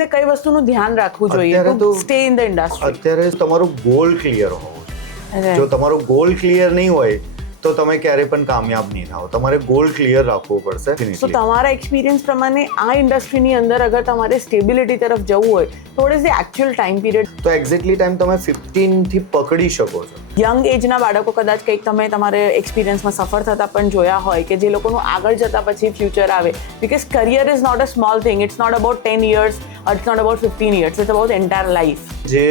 એમને કઈ વસ્તુનું ધ્યાન રાખવું જોઈએ to stay in the industry? અત્યારે તમારો ગોલ ક્લિયર હોવો જોઈએ. જો તમારો ગોલ ક્લિયર નહીં હોય તો તમે ક્યારે પણ કામયાબ નહીં થાઓ. તમારે ગોલ ક્લિયર રાખવો પડશે. સો તમારા એક્સપિરિયન્સ પ્રમાણે આ ઇન્ડસ્ટ્રીની અંદર અગર તમારે સ્ટેબિલિટી તરફ જવું હોય તો what is the actual time period? તો એક્ઝેક્ટલી ટાઈમ તમે 15 થી પકડી શકો છો. યંગ એજના બાળકો કદાચ કંઈક તમે તમારે એક્સપિરિયન્સમાં સફર થતા પણ જોયા હોય કે જે લોકોનું આગળ જતા પછી ફ્યુચર આવે, because career is not a small thing. It's not about 10 years, it's not about 15 years, it's about entire life. જે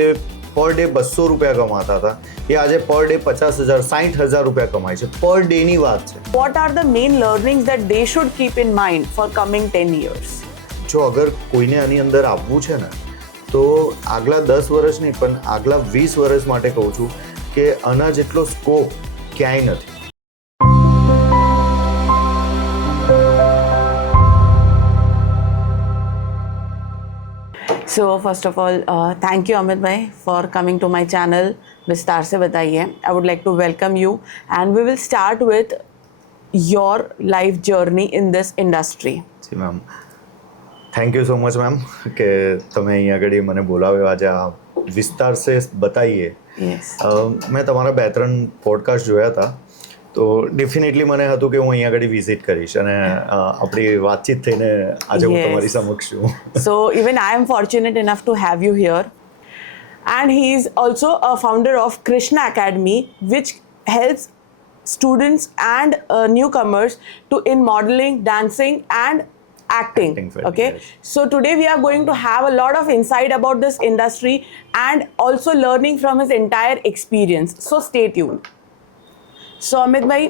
પર ડે 200 રૂપિયા કમાતા હતા એ આજે પર ડે 50,000 60,000 રૂપિયા કમાય છે. પર ડે ની વાત છે. What are the main learnings that they should keep in mind four coming 10 years? જો અગર કોઈને આની અંદર આવવું છે ને તો આગલા 10 વર્ષ નહીં પણ આગલા 20 વર્ષ માટે કહું છું કે આના જેટલો સ્કોપ ક્યાંય નથી. So first of all, thank you Amit bhai for coming to my channel. विस्तार से बताइए. I would like to welcome you and we will start with your life journey in this industry. જી ma'am, thank you so much ma'am કે તમે અહીંયા આગળ મને બોલાવ્યો આજે આ વિસ્તાર સે બતાઈએ. Yes. મેં તમારા 2-3 પોડકાસ્ટ જોયા હતા તો ડેફિનેટલી મને હતું કે હું અહીંયા આગળ વિઝિટ કરીશ અને આપણી વાતચીત થઈને આજે હું તમારી સમક્ષ છું. So even I am fortunate enough to have you here. And he is also a founder of Krishna Academy, which helps students and newcomers to in modeling, dancing and acting. Okay, yes. So today we are going to have a lot of insight about this industry and also learning from his entire experience. So stay tuned. So Amit bhai,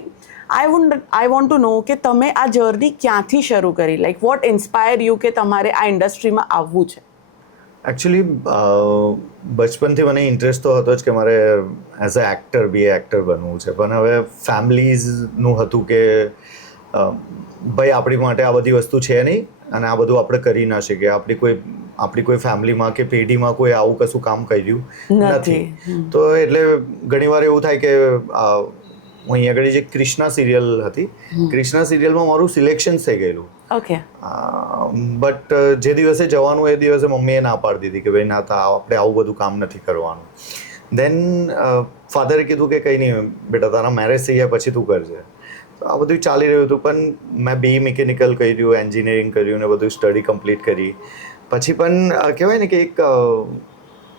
I want to know કે તમે આ journey ક્યાંથી શરૂ કરી? Like what inspire you કે તમારે આ ઇન્ડસ્ટ્રીમાં આવવું છે? એકચ્યુઅલી બચપનથી મને ઇન્ટરેસ્ટ તો હતો જ કે મારે એઝ અ એક્ટર બનવું છે, પણ હવે ફેમિલીઝનું હતું કે ભાઈ આપણી માટે આ બધી વસ્તુ છે નહીં અને આ બધું આપણે કરી ના શકીએ. આપણી કોઈ ફેમિલીમાં કે પેઢીમાં કોઈ આવું કશું કામ કર્યું નથી. તો એટલે ઘણીવાર એવું થાય કે હું અહીંયા આગળ જે કૃષ્ણા સિરિયલ હતી, કૃષ્ણા સિરિયલમાં મારું સિલેક્શન થઈ ગયેલું. ઓકે. બટ જે દિવસે જવાનું એ દિવસે મમ્મીએ ના પાડી દીધી કે ભાઈ ના આપણે આવું બધું કામ નથી કરવાનું. દેન ફાધરે કીધું કે કંઈ નહીં બેટા, તારા મેરેજ થઈ ગયા પછી તું કરજે. તો આ બધું ચાલી રહ્યું હતું, પણ મેં BE મિકેનિકલ કર્યું, એન્જિનિયરિંગ કર્યું ને બધું સ્ટડી કમ્પ્લીટ કરી. પછી પણ કહેવાય ને કે એક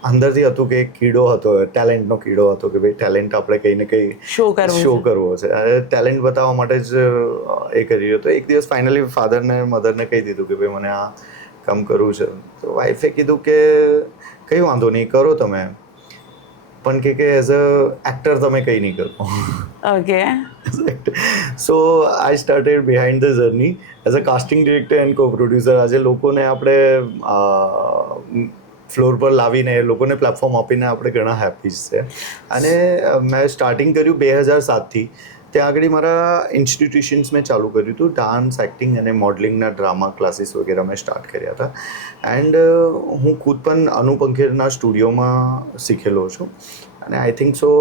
અંદરથી હતું કે એક કીડો હતો, ટેલેન્ટનો કીડો હતો કે ભાઈ ટેલેન્ટ આપણે કંઈ ને કંઈ શો કરવો છે. ટેલેન્ટ બતાવવા માટે જ એ કર્યું. તો એક દિવસ ફાઇનલી ફાધરને મધરને કહી દીધું કે ભાઈ મને આ કામ કરવું છે. તો વાઈફે કીધું કે કંઈ વાંધો નહીં, કરો તમે, પણ કે એઝ અ એક્ટર તમે કંઈ નહીં કરો. Okay. So I started behind the journey as a casting director and કો પ્રોડ્યુસર. આજે લોકોને આપણે ફ્લોર પર લાવીને લોકોને પ્લેટફોર્મ આપીને આપણે ઘણા હેપી છે. અને મેં સ્ટાર્ટિંગ કર્યું 2007થી. ત્યાં આગળ મારા ઇન્સ્ટિટ્યુશન્સ મેં ચાલુ કર્યું હતું. ડાન્સ, એક્ટિંગ અને મોડલિંગના ડ્રામા ક્લાસીસ વગેરે મેં સ્ટાર્ટ કર્યા હતા. એન્ડ હું ખુદ પણ અનુપ અંખેરના સ્ટુડિયોમાં શીખેલો છું. અને આઈ થિંક સો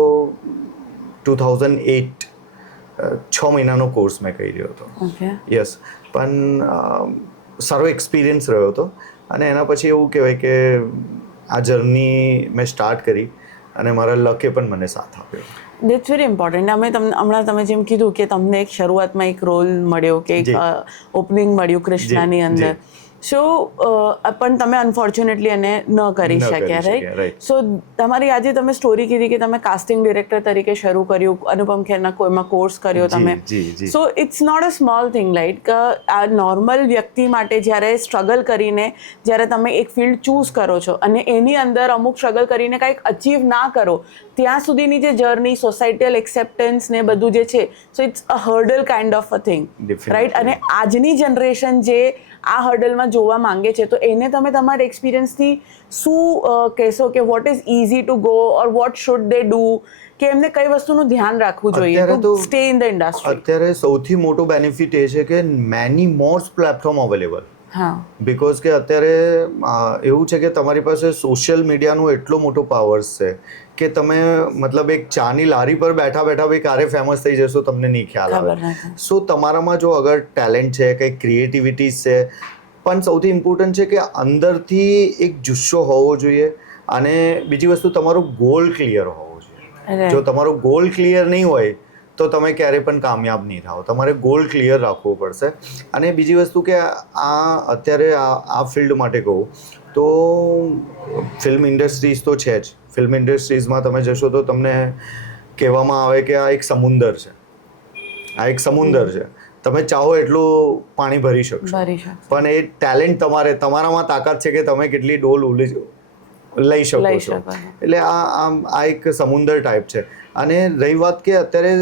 2008 6 મહિનાનો કોર્સ મેં કર્યો હતો. યસ, પણ સારો એક્સપિરિયન્સ રહ્યો હતો. અને એના પછી એવું કહેવાય કે આ જર્ની મેં સ્ટાર્ટ કરી અને મારા લકે પણ મને સાથ આપ્યો. That's very important. હમણાં તમે જેમ કીધું કે તમને એક શરૂઆતમાં એક રોલ મળ્યો કે એક ઓપનિંગ મળ્યું કૃષ્ણાની અંદર. સો પણ તમે અનફોર્ચ્યુનેટલી એને ન કરી શક્યા, રાઈટ? સો તમારી આજે તમે સ્ટોરી કીધી કે તમે કાસ્ટિંગ ડિરેક્ટર તરીકે શરૂ કર્યું, અનુપમ ખેરના કોઈમાં કોર્સ કર્યો તમે. So it's not a small thing, like આ નોર્મલ વ્યક્તિ માટે જ્યારે સ્ટ્રગલ કરીને જ્યારે તમે એક ફિલ્ડ ચૂઝ કરો છો અને એની અંદર અમુક સ્ટ્રગલ કરીને કાંઈક અચીવ ના કરો ત્યાં સુધીની જે જર્ની, સોસાયટીયલ એક્સેપ્ટન્સ ને બધું જે છે, so it's a hurdle kind of a thing, right? અને આજની જનરેશન જે આ હર્ડલમાં જોવા માંગે છે તો એને તમે તમારા એક્સપિરિયન્સથી શું કહેશો કે what is easy to go or what should they do, કે એમને કઈ વસ્તુનું ધ્યાન રાખવું જોઈએ to stay in the industry? અત્યારે સૌથી મોટો બેનિફિટ એ છે કે મેની મોર પ્લેટફોર્મ અવેલેબલ. હા, બિકોઝ કે અત્યારે એવું છે કે તમારી પાસે સોશિયલ મીડિયાનો એટલો મોટો પાવર્સ છે કે તમે મતલબ એક ચાની લારી પર બેઠા ભાઈ ક્યારે ફેમસ થઈ જશો તમને નહીં ખ્યાલ આવે. સો તમારામાં જો અગર ટેલેન્ટ છે, કંઈક ક્રિએટિવિટી છે, પણ સૌથી ઇમ્પોર્ટન્ટ છે કે અંદરથી એક જુસ્સો હોવો જોઈએ, અને બીજી વસ્તુ તમારો ગોલ ક્લિયર હોવો જોઈએ. જો તમારો ગોલ ક્લિયર નહીં હોય તો તમે ક્યારેય પણ કામયાબ નહીં થાઓ. તમારે ગોલ ક્લિયર રાખવો પડશે. અને બીજી વસ્તુ કે અત્યારે આ ફિલ્ડ માટે કહું તો ફિલ્મ ઇન્ડસ્ટ્રીઝ તો છે જ. ફિલ્મ ઇન્ડસ્ટ્રીઝમાં તમે જશો તો તમને કહેવામાં આવે કે આ એક સમુંદર છે, આ એક સમુંદર છે. તમે ચાહો એટલું પાણી ભરી શકશો, પણ એ ટેલેન્ટ તમારામાં તાકાત છે કે તમે કેટલી ડોલ લઈ શકો છો. એટલે આ એક સમુંદર ટાઈપ છે. અને રહી વાત કે અત્યારે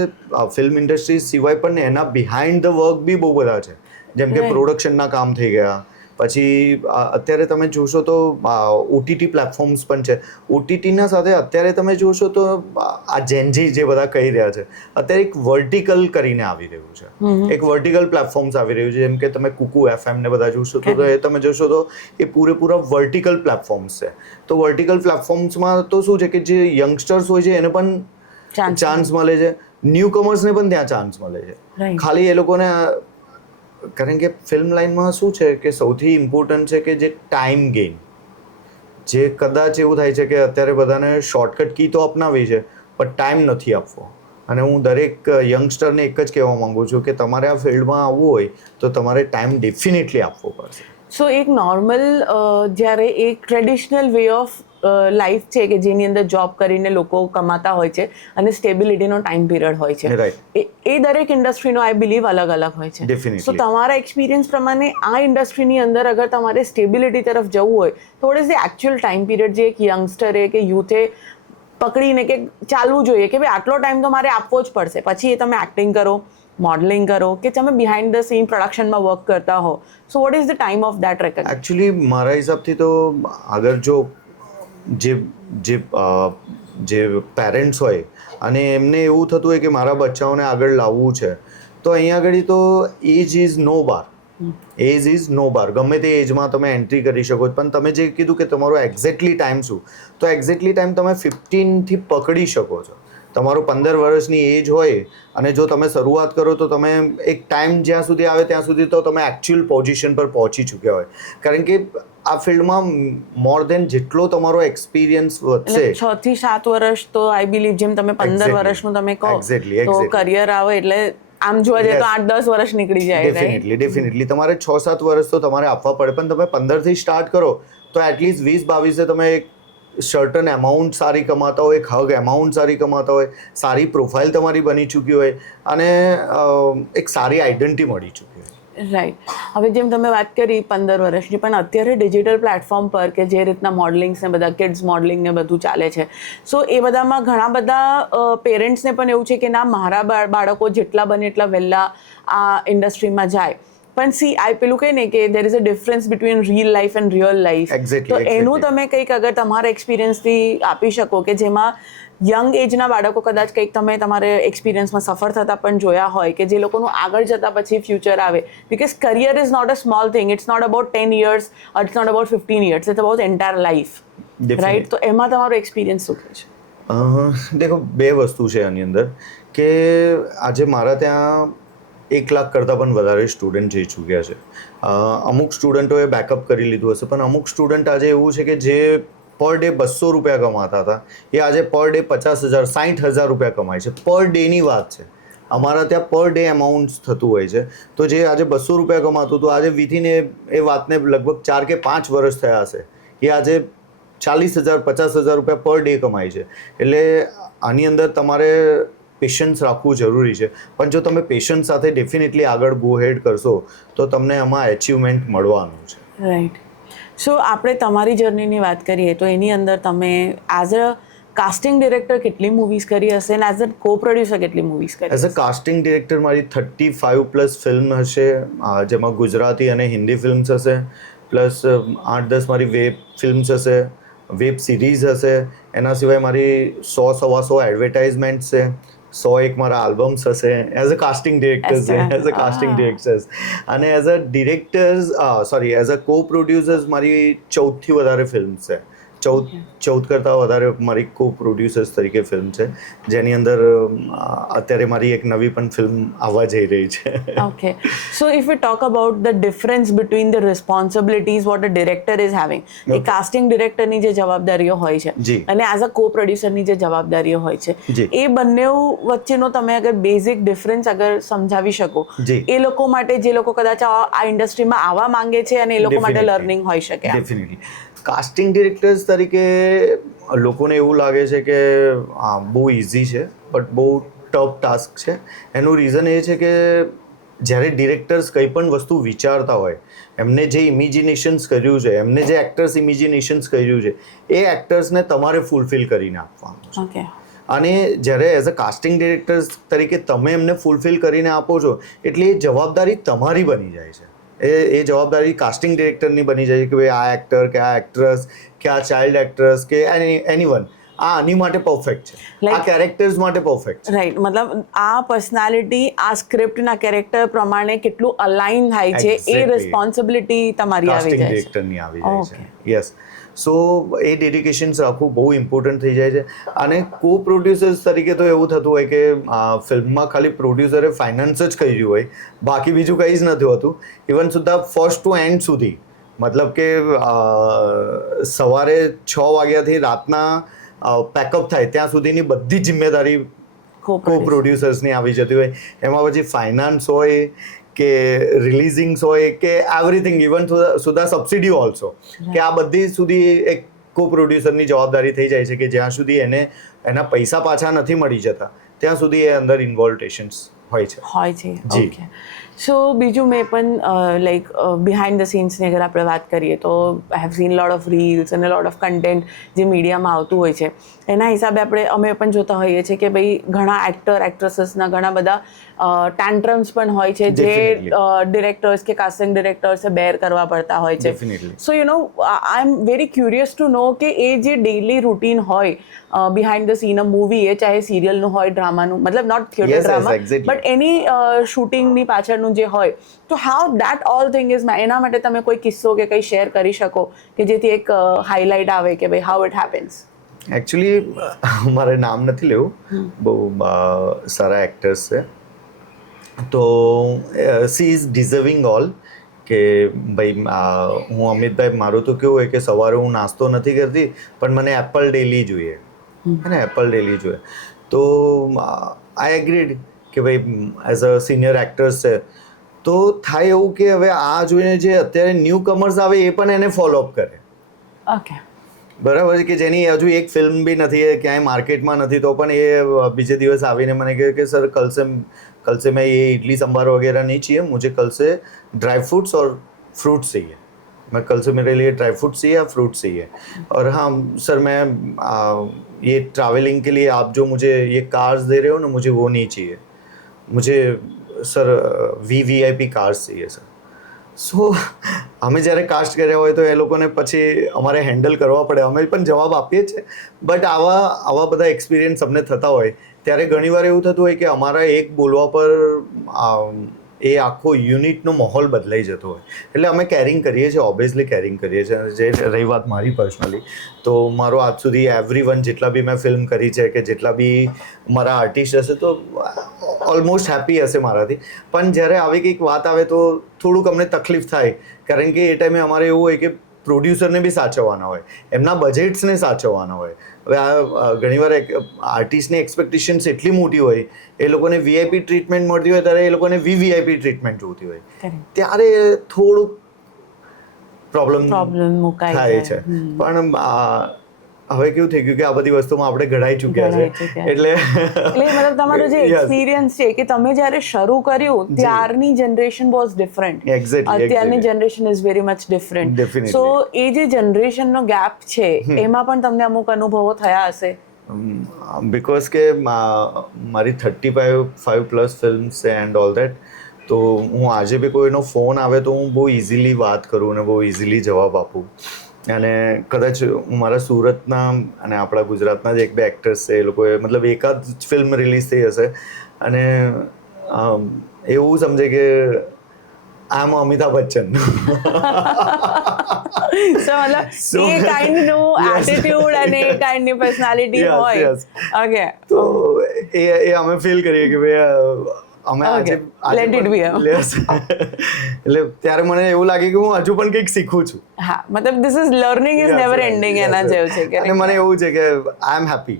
ફિલ્મ ઇન્ડસ્ટ્રી સિવાય પણ એના બિહાઇન્ડ ધ વર્ક બી બહુ બધા છે, જેમ કે પ્રોડક્શનના કામ થઈ ગયા. પછી અત્યારે તમે જોશો તો ઓટીટી પ્લેટફોર્મ્સ પણ છે. ઓટીટીના સાથે અત્યારે તમે જોશો તો આ જેનજી જે બધા કહી રહ્યા છે, અત્યારે એક વર્ટિકલ કરીને આવી રહ્યું છે. એક વર્ટિકલ પ્લેટફોર્મ્સ આવી રહ્યું છે, જેમ કે તમે કુકુ FM ને બધા જોશો તો એ તમે જોશો તો એ પૂરેપૂરા વર્ટિકલ પ્લેટફોર્મ્સ છે. તો વર્ટિકલ પ્લેટફોર્મ્સમાં તો શું છે કે જે યંગસ્ટર્સ હોય છે એને પણ ચાન્સ મળે છે, ન્યૂ કમર્સને પણ ત્યાં ચાન્સ મળે છે. ખાલી એ લોકોને, કારણ કે ફિલ્મ લાઇનમાં શું છે કે સૌથી ઇમ્પોર્ટન્ટ છે કે જે ટાઈમ ગેઇન, જે કદાચ એવું થાય છે કે અત્યારે બધાને શોર્ટકટ કી તો અપનાવી છે પણ ટાઈમ નથી આપવો. અને હું દરેક યંગસ્ટરને એક જ કહેવા માંગુ છું કે તમારે આ ફિલ્ડમાં આવવું હોય તો તમારે ટાઈમ ડેફિનેટલી આપવો પડશે. સો એક નોર્મલ જ્યારે એક ટ્રેડિશનલ વે ઓફ લાઈફ છે કે જેની અંદર જોબ કરીને લોકો કમાતા હોય છે અને સ્ટેબિલિટીનો ટાઈમ પીરિયડ હોય છે, એ દરેક ઇન્ડસ્ટ્રીનો આઈ બિલીવ અલગ અલગ હોય છે. સો તમારા એક્સપિરિયન્સ પ્રમાણે આ ઇન્ડસ્ટ્રીની અંદર અગર તમારે સ્ટેબિલિટી તરફ જવું હોય તો what is the actual time period જે એક યંગસ્ટરે કે યુથે પકડીને કે ચાલવું જોઈએ કે ભાઈ આટલો ટાઈમ તો મારે આપવો જ પડશે, પછી એ તમે એક્ટિંગ કરો, મોડલિંગ કરો કે તમે બિહાઇન્ડ ધ સીન પ્રોડક્શનમાં વર્ક કરતા હો, so what is the time of that record? Actually મારા હિસાબથી તો અગર જો જે પેરેન્ટ્સ હોય અને એમને એવું થતું હોય કે મારા બચ્ચાઓને આગળ લાવવું છે, તો અહીંયા આગળ તો age is no bar. Age is નો બાર. ગમે તે એજમાં તમે એન્ટ્રી કરી શકો. પણ તમે જે કીધું કે તમારો એક્ઝેક્ટલી ટાઈમ શું, તો એક્ઝેક્ટલી ટાઈમ તમે 15થી પકડી શકો છો. તમારો 15 વર્ષની એજ હોય અને જો તમે શરૂઆત કરો તો તમે એક ટાઈમ જ્યાં સુધી આવે ત્યાં સુધી તો તમે એકચ્યુઅલ પોઝિશન પર પહોંચી ચૂક્યા હોય. કારણ કે આ ફિલ્ડમાં મોર દેન જેટલો તમારો એક્સપિરિયન્સ વધશે, 6 થી 7 વર્ષ તો આઈ બિલીવ, જેમ તમે 15 વર્ષનું તમે કહો તો કરિયર આવે એટલે આમ જોવા જઈએ તો 8-10 વર્ષ નીકળી જાય. ડેફિનેટલી તમારે 6-7 વર્ષ તો તમારે આપવા પડે. પણ તમે 15 થી સ્ટાર્ટ કરો તો એટલીસ્ટ 20-22 તમે એક સર્ટન અમાઉન્ટ સારી કમાતા હોય, એક હગ અમાઉન્ટ સારી કમાતા હોય, સારી પ્રોફાઇલ તમારી બની ચૂકી હોય અને એક સારી આઈડેન્ટિટી મળી ચૂકી હોય. રાઈટ. હવે જેમ તમે વાત કરી 15 વર્ષની, પણ અત્યારે ડિજિટલ પ્લેટફોર્મ પર કે જે રીતના મોડલિંગ્સ ને બધા કિડ્સ મોડલિંગ ને બધું ચાલે છે, સો એ બધામાં ઘણા બધા પેરેન્ટ્સને પણ એવું છે કે ના મારા બાળકો જેટલા બને એટલા વહેલા આ ઇન્ડસ્ટ્રીમાં જાય. પણ સી પેલું કહે ને કે there is a difference between real life and real life. તો એનું તમે કંઈક અગર તમારા એક્સપિરિયન્સથી આપી શકો કે જેમાં યંગ એજના બાળકો કદાચ કંઈક તમે તમારે એક્સપિરિયન્સમાં સફર થતા પણ જોયા હોય કે જે લોકોનું આગળ જતા પછી ફ્યુચર આવે. Because career is not a small thing. It's not about 10 years, it's not about 15 years, it's about entire life. Right. તો એમાં તમારો એક્સપિરિયન્સ શું કહે છે? દેખો, બે વસ્તુ છે આની અંદર કે આજે મારા ત્યાં 1 લાખ કરતાં પણ વધારે સ્ટુડન્ટ જઈ ચૂક્યા છે. અમુક સ્ટુડન્ટોએ બેકઅપ કરી લીધું હશે, પણ અમુક સ્ટુડન્ટ આજે એવું છે કે જે પર ડે 200 રૂપિયા કમાતા હતા એ આજે પર ડે 50,000 60,000 રૂપિયા કમાય છે. પર ડેની વાત છે. અમારા ત્યાં પર ડે અમાઉન્ટ થતું હોય છે. તો જે આજે 200 રૂપિયા કમાતું હતું, આજે વિધિન એ વાતને લગભગ 4 કે 5 વર્ષ થયા હશે, એ આજે 40,000 50,000 રૂપિયા પર ડે કમાય છે. એટલે આની અંદર તમારે પેશન્સ રાખવું જરૂરી છે. પણ જો તમે પેશન્સ સાથે ડેફિનેટલી આગળ ગો હેડ કરશો તો તમને એમાં અચીવમેન્ટ મળવાનું છે. રાઈટ. સો આપણે તમારી જર્નીની વાત કરીએ તો એની અંદર તમે એઝ અ કાસ્ટિંગ ડિરેક્ટર કેટલી મૂવીઝ કરી હશે અને એઝ અ કો પ્રોડ્યુસર કેટલી મૂવીઝ કરી? એઝ અ કાસ્ટિંગ ડિરેક્ટર મારી 35+ ફિલ્મ હશે, જેમાં ગુજરાતી અને હિન્દી ફિલ્મ્સ હશે, પ્લસ 8-10 મારી વેબ ફિલ્મ્સ હશે, વેબ સિરીઝ હશે. એના સિવાય મારી 100-125 એડવર્ટાઇઝમેન્ટ છે, 101 મારા આલ્બમ્સ હશે એઝ અ કાસ્ટિંગ ડિરેક્ટર્સ. અને as a directors as a કો પ્રોડ્યુસર્સ મારી 14થી વધારે ફિલ્મ્સ છે. 14 કરતાં વધારે મારી કો પ્રોડ્યુસર્સ તરીકે ફિલ્મ છે, જેની અંદર અત્યારે મારી એક નવી પણ ફિલ્મ આવવા જઈ રહી છે. Okay. So if we talk about the difference between the responsibilities what a director is having, એ કાસ્ટિંગ ડિરેક્ટરની જે જવાબદારીઓ હોય છે જી. અને એઝ અ કો પ્રોડ્યુસરની જે જવાબદારીઓ હોય છે, જી. એ બંને વચ્ચેનો તમે અગર બેઝિક ડિફરન્સ અગર સમજાવી શકો, જી. એ લોકો માટે જે લોકો કદાચ આ ઇન્ડસ્ટ્રીમાં આવવા માંગે છે અને એ લોકો માટે Definitely. લર્નિંગ હોઈ શકે. ડેફિનેટલી કાસ્ટિંગ ડિરેક્ટર્સ તરીકે લોકોને એવું લાગે છે કે બહુ ઇઝી છે, બટ બહુ ટફ ટાસ્ક છે. એનું રીઝન એ છે કે જ્યારે ડિરેક્ટર્સ કંઈ પણ વસ્તુ વિચારતા હોય, એમને જે ઇમેજિનેશન્સ કર્યું છે, એમને જે એક્ટર્સ ઇમેજિનેશન્સ કર્યું છે, એ એક્ટર્સને તમારે ફૂલફિલ કરીને આપવાનું છે. ઓકે. અને જ્યારે એઝ અ કાસ્ટિંગ ડિરેક્ટર્સ તરીકે તમે એમને ફૂલફિલ કરીને આપો છો, એટલે એ જવાબદારી તમારી બની જાય છે. એ જવાબદારી કાસ્ટિંગ ડિરેક્ટરની બની જાય છે કે ભાઈ આ એક્ટર કે આ એક્ટ્રેસ કે આ ચાઇલ્ડ એક્ટ્રેસ કે એનીવન આની માટે પરફેક્ટ છે, આ કેરેક્ટર્સ માટે પરફેક્ટ છે. રાઈટ, મતલબ આ પર્સનાલિટી આ સ્ક્રિપ્ટના કેરેક્ટર પ્રમાણે કેટલું અલાઇન થાય છે, એ Exactly. રિસ્પોન્સિબિલિટી તમારી આવી કાસ્ટિંગ જાય છે. ડિરેક્ટરની આવી જાય Okay. છે. યસ. સો એ ડેડિકેશન્સ રાખવું બહુ ઇમ્પોર્ટન્ટ થઈ જાય છે. અને કો પ્રોડ્યુસર્સ તરીકે તો એવું થતું હોય કે ફિલ્મમાં ખાલી પ્રોડ્યુસરે ફાઇનાન્સ જ કર્યું હોય, બાકી બીજું કંઈ જ નથી હોતું. ઇવન સુદ્ધા ફર્સ્ટ ટુ એન્ડ સુધી, મતલબ કે સવારે 6 વાગ્યાથી રાતના પેકઅપ થાય ત્યાં સુધીની બધી જિમ્મેદારી કો પ્રોડ્યુસર્સની આવી જતી હોય. એમાં પછી ફાઇનાન્સ હોય કે રિલીઝિંગ્સ હોય કે એવરીથિંગ, ઇવન સુધા સબસિડી ઓલ્સો, કે આ બધી સુધી એક કો પ્રોડ્યુસરની જવાબદારી થઈ જાય છે કે જ્યાં સુધી એને એના પૈસા પાછા નથી મળી જતા ત્યાં સુધી એ અંદર ઇન્વોલ્ટેશન્સ હોય છે. જી. ઓકે. સો બીજું મેં પણ લાઈક બિહાઇન્ડ ધ સીન્સની અગર આપણે વાત કરીએ તો I have seen lot of reels અને લોટ ઓફ કન્ટેન્ટ જે મીડિયામાં આવતું હોય છે, એના હિસાબે અમે પણ જોતા હોઈએ છીએ કે ભાઈ ઘણા એક્ટર એક્ટ્રેસીસના ઘણા બધા ટેન્ટ્રમ્સ પણ હોય છે જે ડિરેક્ટર્સ કે કાસ્ટિંગ ડિરેક્ટર્સે બેર કરવા પડતા હોય છે. Definitely. So you know I am very curious to know કે એ જે ડેઇલી રૂટીન હોય behind the scene a movie, એ ચાહે સિરિયલનું હોય, ડ્રામાનું, મતલબ not theatre Yes, yes, drama, exactly. But એની શૂટિંગની પાછળનું જે હોય, તો how that all thing is, એના માટે તમે કોઈ કિસ્સો કે કંઈ શેર કરી શકો કે જેથી એક હાઇલાઇટ આવે કે ભાઈ હાઉ ઇટ હેપન્સ. એકચ્યુઅલી મારે નામ નથી લેવું, બહુ સારા એક્ટર્સ છે, તો સી ઇઝ ડિઝર્વિંગ ઓલ કે ભાઈ હું અમિતભાઈ, મારું તો કેવું હોય કે સવારે હું નાસ્તો નથી કરતી પણ મને એપલ ડેલી જોઈએ, અને એપલ ડેલી જોઈએ. તો આઈ એગ્રીડ કે ભાઈ એઝ અ સિનિયર એક્ટર્સ છે તો થાય એવું કે હવે આ જોઈને જે અત્યારે ન્યૂ કમર્સ આવે એ પણ એને ફોલોઅપ કરે. ઓકે. બરાબર છે, કે જેની હજુ એક ફિલ્મ બી નથી, એ ક્યાંય માર્કેટમાં નથી, તો પણ એ બીજે દિવસ આવીને મને કહે કે સર कल से मैं ये इडली सांभर वगैरह नहीं चाहिए, मुझे कल से ड्राई फ्रूट्स और फ्रूट्स चाहिए, मैं कल से मेरे लिए ड्राई फ्रूट्स चाहिए या फ्रूट्स चाहिए. और हाँ सर मैं ये ट्रैवलिंग के लिए आप जो मुझे ये कार्स दे रहे हो ना, मुझे वो नहीं चाहिए, मुझे सर VVIP કાર્સ चाहिए સર. સો અમે જ્યારે કાસ્ટ કર્યા હોય તો એ લોકોને પછી અમારે હેન્ડલ કરવા પડે, અમે પણ જવાબ આપીએ છીએ, બટ આવા બધા એક્સપિરિયન્સ અમને થતા હોય ત્યારે ઘણીવાર એવું થતું હોય કે અમારા એક બોલવા પર એ આખો યુનિટનો માહોલ બદલાઈ જતો હોય. એટલે અમે કેરિંગ કરીએ છીએ, ઓબ્વિયસલી કેરિંગ કરીએ છીએ. જે રહી વાત મારી પર્સનલી, તો મારો આજ સુધી એવરીવન જેટલા બી મેં ફિલ્મ કરી છે કે જેટલા બી મારા આર્ટિસ્ટ હશે તો ઓલમોસ્ટ હેપી હશે મારાથી. પણ જ્યારે આવી કંઈક વાત આવે તો થોડુંક અમને તકલીફ થાય, કારણ કે એ ટાઈમે અમારે એવું હોય કે પ્રોડ્યુસરને બી સાચવવાના હોય, એમના બજેટ્સને સાચવવાના હોય. હવે આ ઘણીવાર આર્ટિસ્ટની એક્સપેક્ટેશન્સ એટલી મોટી હોય, એ લોકોને VIP ટ્રીટમેન્ટ મળતી હોય ત્યારે એ લોકોને VVIP ટ્રીટમેન્ટ જોતી હોય, ત્યારે થોડુંક પ્રોબ્લેમ થાય છે. પણ હવે કેવું થઈ ગયું કે આ બધી વસ્તુમાં આપણે ઘડાઈ ચૂક્યા છે, એટલે મતલબ તમારો જે એક્સપિરિયન્સ છે કે તમે જ્યારે શરૂ કર્યું ત્યારની જનરેશન વોઝ ડિફરન્ટ, અત્યારની generation is very much different. So એ જે જનરેશનનો ગેપ છે એમાં પણ તમને અમુક અનુભવો થયા હશે. બિકોઝ કે મારી 35+ ફિલ્મ્સ છે એન્ડ ઓલ દેટ, તો હું આજે બી કોઈનો ફોન આવે તો હું બહુ ઇઝીલી વાત કરું અને બહુ ઇઝીલી જવાબ આપું. અને કદાચ મારા સુરતના અને આપણા ગુજરાતના જ 1-2 એક્ટર્સ છે, એ લોકોએ મતલબ એકાદ જ ફિલ્મ રિલીઝ થઈ હશે અને એવું સમજે કે આઈ એમ અમિતાભ બચ્ચન. સો મતલબ એ કાઇન્ડનું એટીટ્યુડ અને એ કાઇન્ડની પર્સનાલિટી હોય. ઓકે, તો એ અમે ફીલ કરીએ કે ભાઈ અમે આજે let it be. એટલે ત્યારે મને એવું લાગે કે હું હજુ પણ કંઈક શીખું છું. હા, મતલબ this is learning is never ending, એના જેવું છે કે અને મને એવું છે કે આઈ એમ હેપી,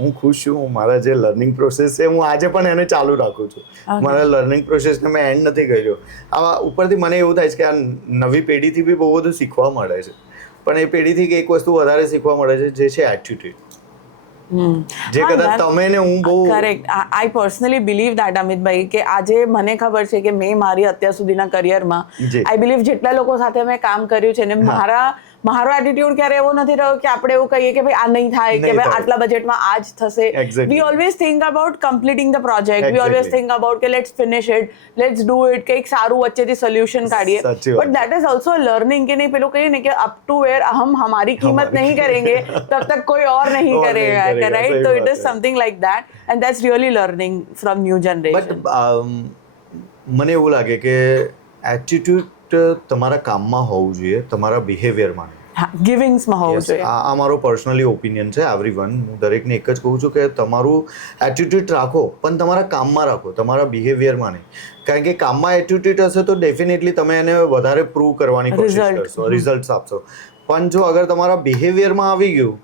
હું ખુશ છું. મારા જે લર્નિંગ પ્રોસેસ છે હું આજે પણ એને ચાલુ રાખું છું. મારા લર્નિંગ પ્રોસેસને મેં એન્ડ નથી કર્યો. આ ઉપરથી મને એવું થાય છે કે આ નવી પેઢીથી બી બહુ બધું શીખવા મળે છે, પણ એ પેઢીથી એક વસ્તુ વધારે શીખવા મળે છે, જે છે એટીટ્યુડ. જે કદાચ તમે ને હું બહુ correct. I personally believe that Amitbhai, કે આજે મને ખબર છે કે મેં મારી અત્યાર સુધીના કરિયરમાં આઈ બિલીવ જેટલા લોકો સાથે મેં કામ કર્યું છે ને, મારો એટીટ્યુડ ક્યારે એવો નથી રહ્યો કે આપણે એવું કહીએ કે ભાઈ આ નહીં થાય, કે ભાઈ આટલા બજેટમાં આ જ થશે. We always think about completing the project. We always think about કે let's finish it, let's do it, કંઈક સારું વચ્ચેથી સોલ્યુશન કાઢીએ. But that is also learning, કે નહીં પેલું કહીએ ને કે અપ ટુ વેર હમ હમારી કિંમત નહીં કરેંગે તબ તક કોઈ और नहीं करेगा, राइट? तो it is something like that, and that's really learning from new generation. But મને એવું લાગે કે એટીટ્યુડ તમારા કામમાં હોવું જોઈએ, તમારા બિહેવિયરમાં. ગિવિંગ્સમાં હોવું જોઈએ. આ મારો પર્સનલી ઓપિનિયન છે. એવરીવન, હું દરેકને એક જ કહું છું કે તમારું એટીટ્યુડ રાખો, પણ તમારા કામમાં રાખો, તમારા બિહેવિયરમાં નહીં. કારણ કે કામમાં એટીટ્યુડ હશે તો ડેફિનેટલી તમે એને વધારે પ્રૂવ કરવાની કોશિશ કરશો, રિઝલ્ટ આપશો. પણ જો અગર તમારા બિહેવિયરમાં આવી ગયું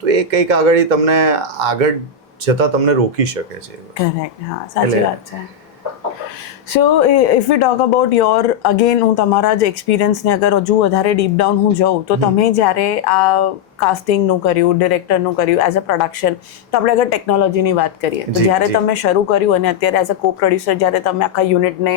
તો એ કંઈક આગળ તમને આગળ જતાં તમને રોકી શકે છે. કરેક્ટ, હા, સાચી વાત છે. સો if you talk about your, again હું તમારા જ એક્સપિરિયન્સને અગર હજુ વધારે ડીપ ડાઉન હું જાઉં તો તમે જ્યારે આ કાસ્ટિંગનું કર્યું, ડિરેક્ટરનું કર્યું, એઝ અ પ્રોડક્શન, તો આપણે અગર ટેકનોલોજીની વાત કરીએ તો જ્યારે તમે શરૂ કર્યું અને અત્યારે એઝ અ કો પ્રોડ્યુસર જ્યારે તમે આખા યુનિટને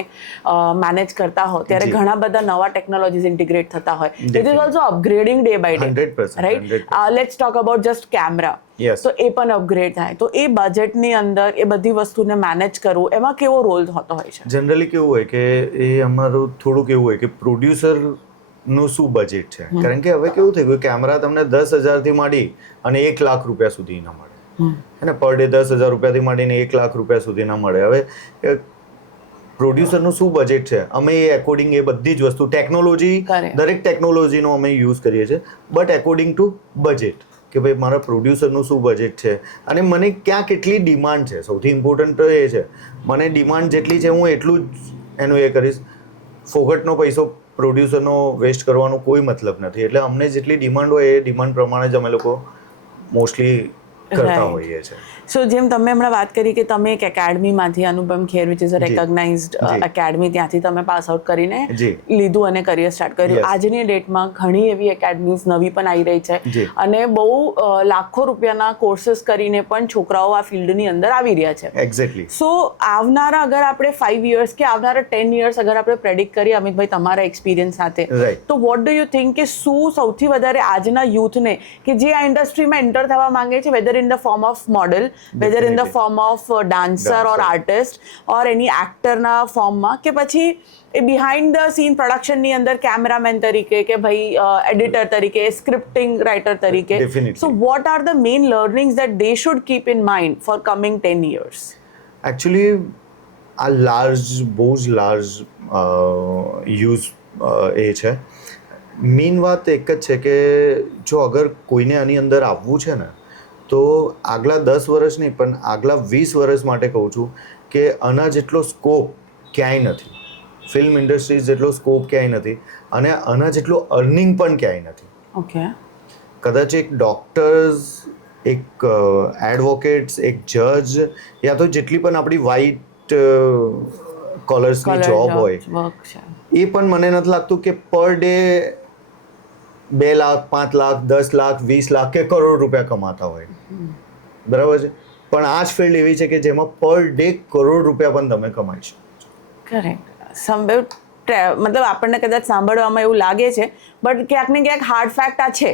મેનેજ કરતા હો ત્યારે ઘણા બધા નવા ટેકનોલોજીસ ઇન્ટિગ્રેટ થતા હોય. It is also upgrading day by day, 100%, right? Let's talk about just camera. તો એ પણ અપગ્રેડ થાય, તો એ બજેટની અંદર એ બધી વસ્તુને મેનેજ કરવું, એમાં કેવો રોલ થતો હોય છે? જનરલી કેવું હોય કે એ અમારું થોડુંક એવું હોય કે પ્રોડ્યુસર નું શું બજેટ છે. કારણ કે હવે કેવું થઈ ગયું, કેમેરા તમને 10,000 થી માંડી અને 1 લાખ રૂપિયા સુધી ના મળે, અને પર ડે 10,000 રૂપિયાથી માંડીને 1 લાખ રૂપિયા સુધી ના મળે. હવે પ્રોડ્યુસરનું શું બજેટ છે, અમે એ એકોર્ડિંગ એ બધી જ વસ્તુ ટેકનોલોજી, દરેક ટેકનોલોજીનો અમે યુઝ કરીએ છીએ, બટ એકોર્ડિંગ ટુ બજેટ, કે ભાઈ મારા પ્રોડ્યુસરનું શું બજેટ છે અને મને ક્યાં કેટલી ડિમાન્ડ છે. સૌથી ઇમ્પોર્ટન્ટ તો એ છે, મને ડિમાન્ડ જેટલી છે હું એટલું જ એનું એ કરીશ. ફોગટનો પૈસો પ્રોડ્યુસરનો વેસ્ટ કરવાનો કોઈ મતલબ નથી. એટલે અમને જેટલી ડિમાન્ડ હોય એ ડિમાન્ડ પ્રમાણે જ અમે લોકો મોસ્ટલી કરતા હોઈએ છીએ. સો જેમ તમે હમણાં વાત કરી કે તમે એક એકેડમીમાંથી, Anupam Kher which is a રેકોગ્નાઇઝડ academy, ત્યાંથી તમે પાસ આઉટ કરીને લીધું અને કરિયર સ્ટાર્ટ કર્યું. આજની ડેટમાં ઘણી એવી એકેડમીઝ નવી પણ આવી રહી છે અને બહુ લાખો રૂપિયાના કોર્सेस કરીને પણ છોકરાઓ આ ફિલ્ડની અંદર આવી રહ્યા છે. એક્ઝેક્ટલી. સો આવનારા અગર આપણે 5 years કે આવનારા 10 years અગર આપણે પ્રેડિક્ટ કરીએ અમિતભાઈ તમારા એક્સપિરિયન્સ સાથે, તો વોટ ડુ યુ થિંક કે શું સૌથી વધારે આજના યુથને કે જે આ ઇન્ડસ્ટ્રીમાં એન્ટર થવા માંગે છે, whether in the form of model, whether in the form of dancer or artist or any actor ના ફોર્મમાં, કે પછી એ બિહાઇન્ડ ધ સીન પ્રોડક્શનની અંદર કેમેરામેન તરીકે, કે ભાઈ એડિટર તરીકે, સ્ક્રિપ્ટિંગ રાઇટર તરીકે, so what are the main learnings that they should keep in mind four coming 10 years? Actually આ બહુ જ લાર્જ યુઝ એ છે. મેઇન વાત એક જ છે કે જો અગર કોઈને આની અંદર આવવું છે ને, તો આગલા 10 વર્ષ નહીં પણ આગલા 20 વર્ષ માટે કહું છું કે આના જેટલો સ્કોપ ક્યાંય નથી. ફિલ્મ ઇન્ડસ્ટ્રીઝ જેટલો સ્કોપ ક્યાંય નથી અને આના જેટલો અર્નિંગ પણ ક્યાંય નથી. ઓકે. કદાચ એક ડોક્ટર્સ, એક એડવોકેટ્સ, એક જજ, યા તો જેટલી પણ આપણી વ્હાઇટ કોલર્સની જોબ હોય, એ પણ મને નથી લાગતું કે પર ડે 2 લાખ, 5 લાખ, 10 લાખ, 20 લાખ કે કરોડ રૂપિયા કમાતા હોય. બરાબર છે, પણ આ જ ફિલ્ડ એવી છે કે જેમાં પર ડે કરોડ રૂપિયા પણ તમે કમાઈ શકો. કરેક્ટ. મતલબ આપણને કદાચ સાંભળવામાં એવું લાગે છે, બટ ક્યાંક ને ક્યાંક હાર્ડ ફેક્ટ આ છે.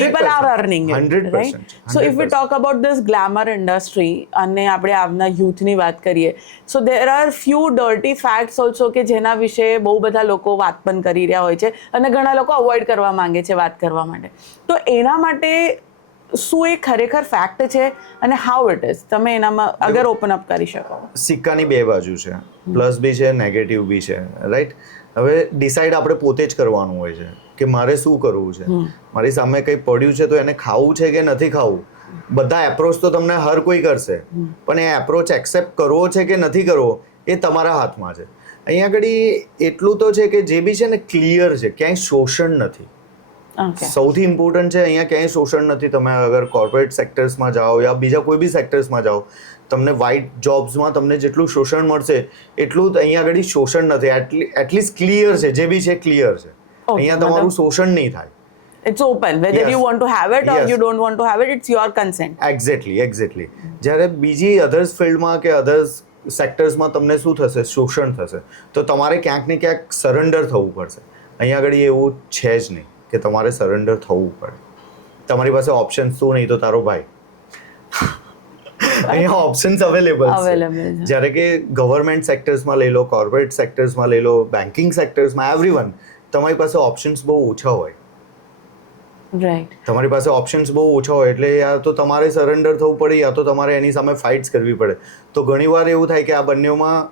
People are earning it, right? So if we talk about this glamour industry અને આપણે આજના યુથની વાત કરીએ, so there are few dirty facts also કે જેના વિશે બહુ બધા લોકો વાત પણ કરી રહ્યા હોય છે અને ઘણા લોકો અવોઇડ કરવા માંગે છે વાત કરવા માટે. તો એના માટે શું એ ખરેખર ફેક્ટ છે અને હાઉ ઇટ ઇઝ, તમે એનામાં અગર ઓપન અપ કરી શકો? સિક્કાની બે બાજુ છે. પ્લસ બી છે, નેગેટિવ બી છે, રાઈટ? હવે ડિસાઈડ આપણે પોતે જ કરવાનું હોય છે કે મારે શું કરવું છે. મારી સામે કંઈ પડ્યું છે તો એને ખાવું છે કે નથી ખાવું. બધા એપ્રોચ તો તમને હર કોઈ કરશે, પણ એ એપ્રોચ એક્સેપ્ટ કરવો છે કે નથી કરવો એ તમારા હાથમાં છે. અહીંયા આગળ એટલું તો છે કે જે બી છે ને ક્લિયર છે, ક્યાંય શોષણ નથી. સૌથી ઇમ્પોર્ટન્ટ છે અહીંયા ક્યાંય શોષણ નથી. તમે અગર કોર્પોરેટ સેક્ટર્સમાં જાઓ યા બીજા કોઈ બી સેક્ટર્સમાં જાઓ, તમને વ્હાઇટ જોબ્સમાં તમને જેટલું શોષણ મળશે એટલું જ અહીંયા આગળ શોષણ નથી. એટલીસ્ટ ક્લિયર છે, જે બી છે ક્લિયર છે. અહીંયા તમારું શોષણ નહીં થાય. It's open. Whether you want to have it or you don't want to have it, it's your consent. Exactly. જ્યારે બીજી અધર્સ ફિલ્ડમાં કે અધર્સ સેક્ટર્સમાં તમને શું થશે? શોષણ થશે. તો તમારે ક્યાંક ને ક્યાંક સરેન્ડર થવું પડશે. અહીંયા આગળ એવું છે જ નહીં કે તમારે સરેન્ડર થવું પડે. તમારી પાસે ઓપ્શન શું નહીં તો તારો ભાઈ. અહીંયા ઓપ્શન્સ અવેલેબલ છે. જ્યારે કે ગવર્મેન્ટ સેક્ટર્સમાં લઈ લો, કોર્પોરેટ સેક્ટર્સમાં લઈ લો, બેન્કિંગ સેક્ટર્સમાં, એવરીવન, તમારી પાસે ઓપ્શન્સ બહુ ઓછા હોય. રાઈટ. તમારી પાસે ઓપ્શન્સ બહુ ઓછા હોય એટલે યા તો તમારે સરેન્ડર થવું પડે યા તો તમારે એની સામે ફાઇટ્સ કરવી પડે. તો ઘણીવાર એવું થાય કે આ બંનેમાં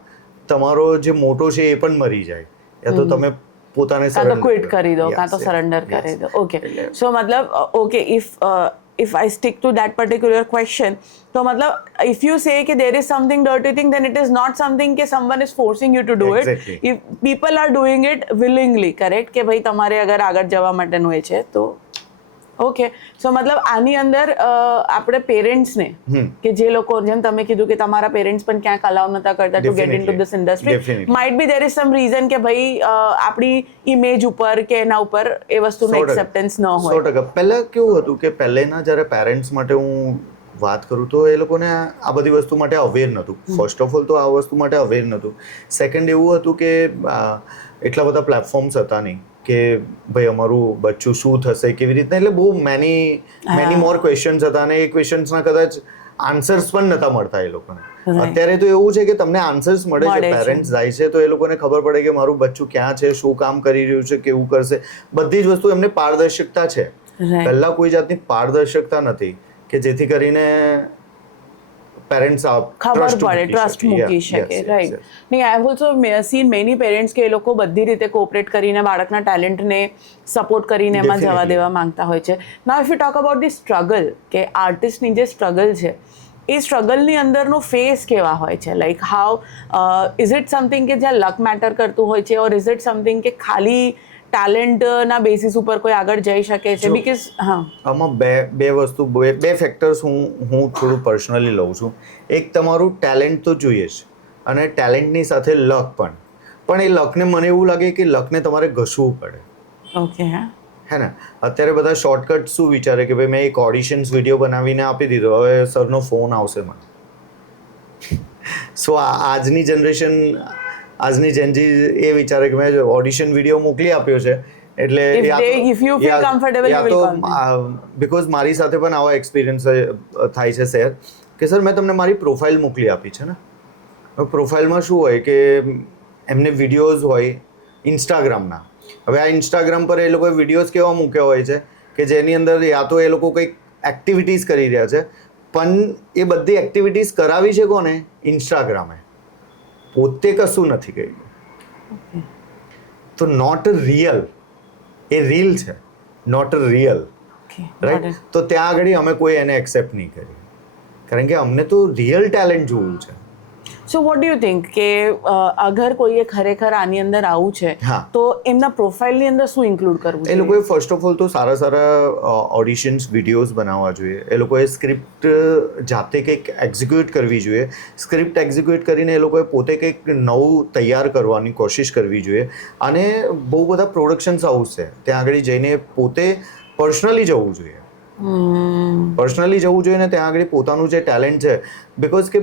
તમારો જે મોટો છે એ પણ મરી જાય, યા તો તમે પોતાને ક્વિટ કરી દો કાં તો સરેન્ડર કરી દો. ઓકે, સો મતલબ okay, if I stick to that particular question, તો મતલબ if you say કે there is something dirty thing, then it is not something કે someone is forcing you to do it. If people are doing it willingly, correct, કે ભાઈ તમારે અગર આગળ જવા માટેનું હોય છે તો ઓકે. સો મતલબ આની અંદર આપણે પેરેન્ટ્સને કે જે લોકો, જેમ તમે કીધું કે તમારા પેરેન્ટ્સ પણ ક્યાંક અલાઉ નતા કરતા two get in two this industry, might be there is sum reason કે ભાઈ આપણી ઇમેજ ઉપર કે એના ઉપર એ વસ્તુનું એક્સેપ્ટન્સ ન હોય. 100%. પહેલા કેવું હતું કે પહેલેના જ્યારે પેરેન્ટ્સ માટે હું વાત કરું તો એ લોકોને આ બધી વસ્તુ માટે અવેર નહોતું. ફર્સ્ટ ઓફ ઓલ તો આ વસ્તુ માટે અવેર નહોતું. સેકન્ડ એવું હતું કે એટલા બધા પ્લેટફોર્મ્સ હતા નહીં કે ભાઈ અમારું બચ્ચું શું થશે, કેવી રીતના, એટલે બહુ મેની મોર ક્વેશ્ચન્સ હતા અને એ ક્વેશ્ચન્સના કદાચ આન્સર્સ પણ નહોતા મળતા એ લોકોને. અત્યારે તો એવું છે કે તમને આન્સર્સ મળે છે. પેરેન્ટ્સ જાય છે તો એ લોકોને ખબર પડે કે મારું બચ્ચું ક્યાં છે, શું કામ કરી રહ્યું છે, કેવું કરશે, બધી જ વસ્તુ એમને પારદર્શકતા છે. પહેલા કોઈ જાતની પારદર્શકતા નથી કે જેથી કરીને પેરેન્ટ્સ ખબર પડે, ટ્રસ્ટ મૂકી શકે. રાઈટ. નહીં, I have also scene many parents કે એ લોકો બધી રીતે કોઓપરેટ કરીને બાળકના ટેલેન્ટને સપોર્ટ કરીને એમાં જવા દેવા માંગતા હોય છે. Now if you talk about the struggle, કે આર્ટિસ્ટની જે સ્ટ્રગલ છે એ સ્ટ્રગલની અંદરનો ફેસ કેવા હોય છે? Like how is it something કે જ્યાં લક મેટર કરતું હોય છે, ઓર ઇઝ ઇટ સમથિંગ કે ખાલી ટેલેન્ટના બેસિસ ઉપર કોઈ આગળ જઈ શકે છે? બીકોઝ આમાં બે વસ્તુ, બે ફેક્ટર્સ હું થોડું પર્સનલી લઉં છું. એક તમારું ટેલેન્ટ તો જોઈએ જ, અને ટેલેન્ટની સાથે લક પણ એ લકને મને એવું લાગે કે લકને તમારે ઘસવું પડે. ઓકે. હે ને? અત્યારે બધા શોર્ટકટ શું વિચારે કે ભાઈ મેં એક ઓડિશન્સ વિડીયો બનાવીને આપી દીધો, હવે સરનો ફોન આવશે મને. સો આજની જનરેશન, આજની જેનજી એ વિચારે કે મેં ઓડિશન વિડીયો મોકલી આપ્યો છે એટલે બીકોઝ મારી સાથે પણ આવા એક્સપિરિયન્સ થાય છે શેર કે સર મેં તમને મારી પ્રોફાઇલ મોકલી આપી છે ને. પ્રોફાઇલમાં શું હોય કે એમને વિડીયોઝ હોય ઇન્સ્ટાગ્રામના. હવે આ ઇન્સ્ટાગ્રામ પર એ લોકોએ વિડીયોઝ કેવા મૂક્યા હોય છે કે જેની અંદર યા તો એ લોકો કંઈક એક્ટિવિટીઝ કરી રહ્યા છે, પણ એ બધી એક્ટિવિટીઝ કરાવી છે કોને? ઇન્સ્ટાગ્રામે. પોતે કશું નથી કર્યું. તો નોટ રિયલ, એ રીલ છે, નોટ રિયલ. રાઈટ. તો ત્યાં આગળ અમે કોઈ એને એક્સેપ્ટ નહીં કરી, કારણ કે અમને તો રિયલ ટેલેન્ટ જોવું છે. So what do you think કે અગર કોઈએ ખરેખર આની અંદર આવું છે તો એમના પ્રોફાઇલની અંદર શું ઇન્ક્લુડ કરવું? એ લોકોએ ફર્સ્ટ ઓફ ઓલ તો સારા ઓડિશન્સ વિડીયોઝ બનાવવા જોઈએ. એ લોકોએ સ્ક્રિપ્ટ જાતે કંઈક એક્ઝિક્યુટ કરવી જોઈએ. સ્ક્રિપ્ટ એક્ઝિક્યુટ કરીને એ લોકોએ પોતે કંઈક નવું તૈયાર કરવાની કોશિશ કરવી જોઈએ. અને બહુ બધા પ્રોડક્શન્સ હાઉસ છે, ત્યાં આગળ જઈને પોતે પર્સનલી જવું જોઈએ. પર્સનલી જવું જોઈએ ને ત્યાં આગળ પોતાનું જે ટેલેન્ટ છે, બિકોઝ કે